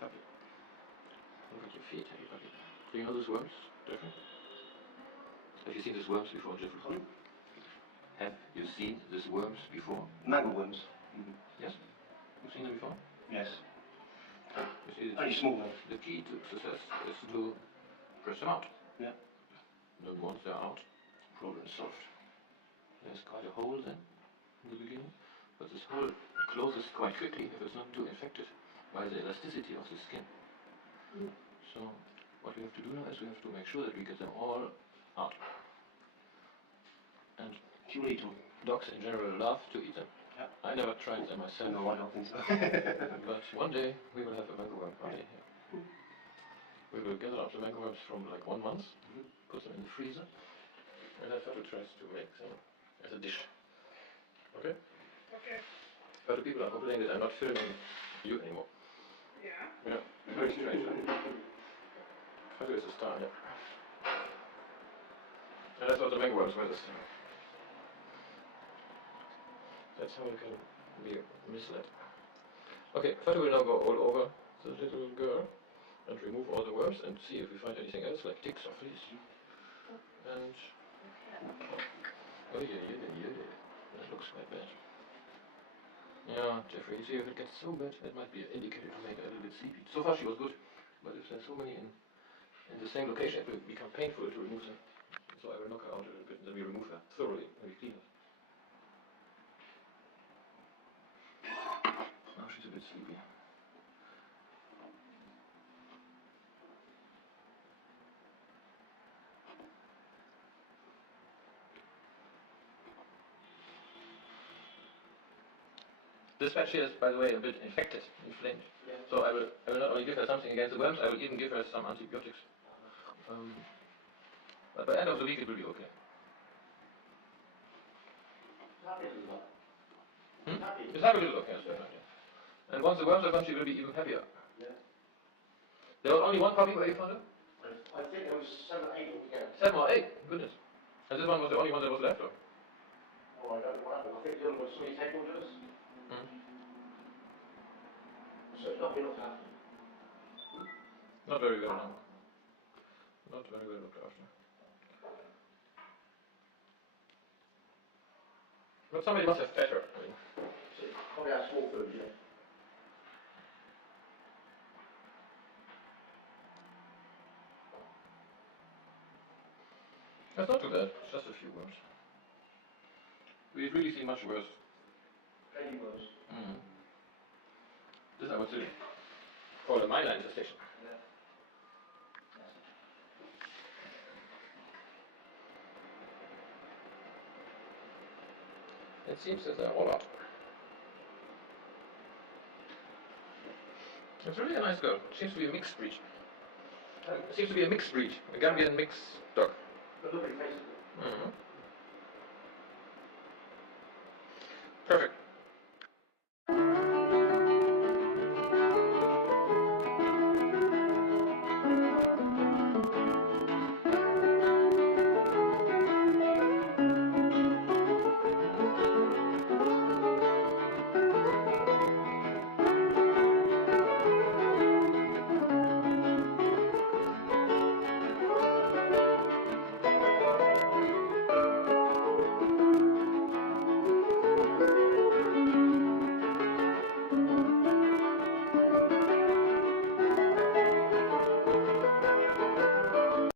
puppy. Look at your feet, happy puppy. Do you know these worms, Jeffrey? Have you seen these worms before, Jeffrey? Have you seen these worms before? Mangoworms. Yes? You've seen them before? Yes. You see, only small ones. The key to success is to press them out. Yeah. And then once they're out, problem solved. There's quite a hole then, in the beginning, but this hole closes quite quickly if it's not too infected by the elasticity of the skin. So, what we have to do now is we have to make sure that we get them all out. And you eat them? Dogs in general love to eat them. Yeah. I never tried them myself. No, I don't think so. But one day we will have a mangoworm party here. We will gather up the mangoworms from like 1 month, put them in the freezer, and have to try to make them as a dish. Okay? Okay. But the people are complaining that I'm not filming you anymore. Yeah. Yeah, very strange. Fatu is a star, yeah. And that's what the mangoworms were this time. That's how you can be misled. Okay, Fatu will now go all over the little girl and remove all the worms and see if we find anything else like ticks or fleas. And oh yeah, that looks quite bad. Yeah, Jeffrey, you see if it gets so bad, it might be an indicator to make her a little bit sleepy. So far she was good, but if there's so many in the same location, it will become painful to remove them. So I will knock her out a little bit and then we remove her thoroughly and we clean her. Now she's a bit sleepy. This patch here is, by the way, a bit infected, inflamed. Yeah. So I will not only give her something against the worms, I will even give her some antibiotics. But by the end of the week it will be okay. It's happy little dog, yes, definitely. And once the worms are gone, she will be even happier. Yeah. There was only one puppy where you found her? I think there was 7 or 8 altogether. 7 or 8? Goodness. And this one was the only one that was left, or? Oh, I don't know what happened. I think the other one was somebody takeovers. So it's not been looked after. Not very well, no. Not very well looked after. But somebody must have fed her. I mean. So probably our small food, yeah. That's not too bad, it's just a few worms. We've really seen much worse. Plenty worse. This I would say called a minor infestation. Yeah. It seems that they're all out. It's really a nice girl. It seems to be a mixed breed. It seems to be a mixed breed. A Gambian mixed dog. But look at the face of it.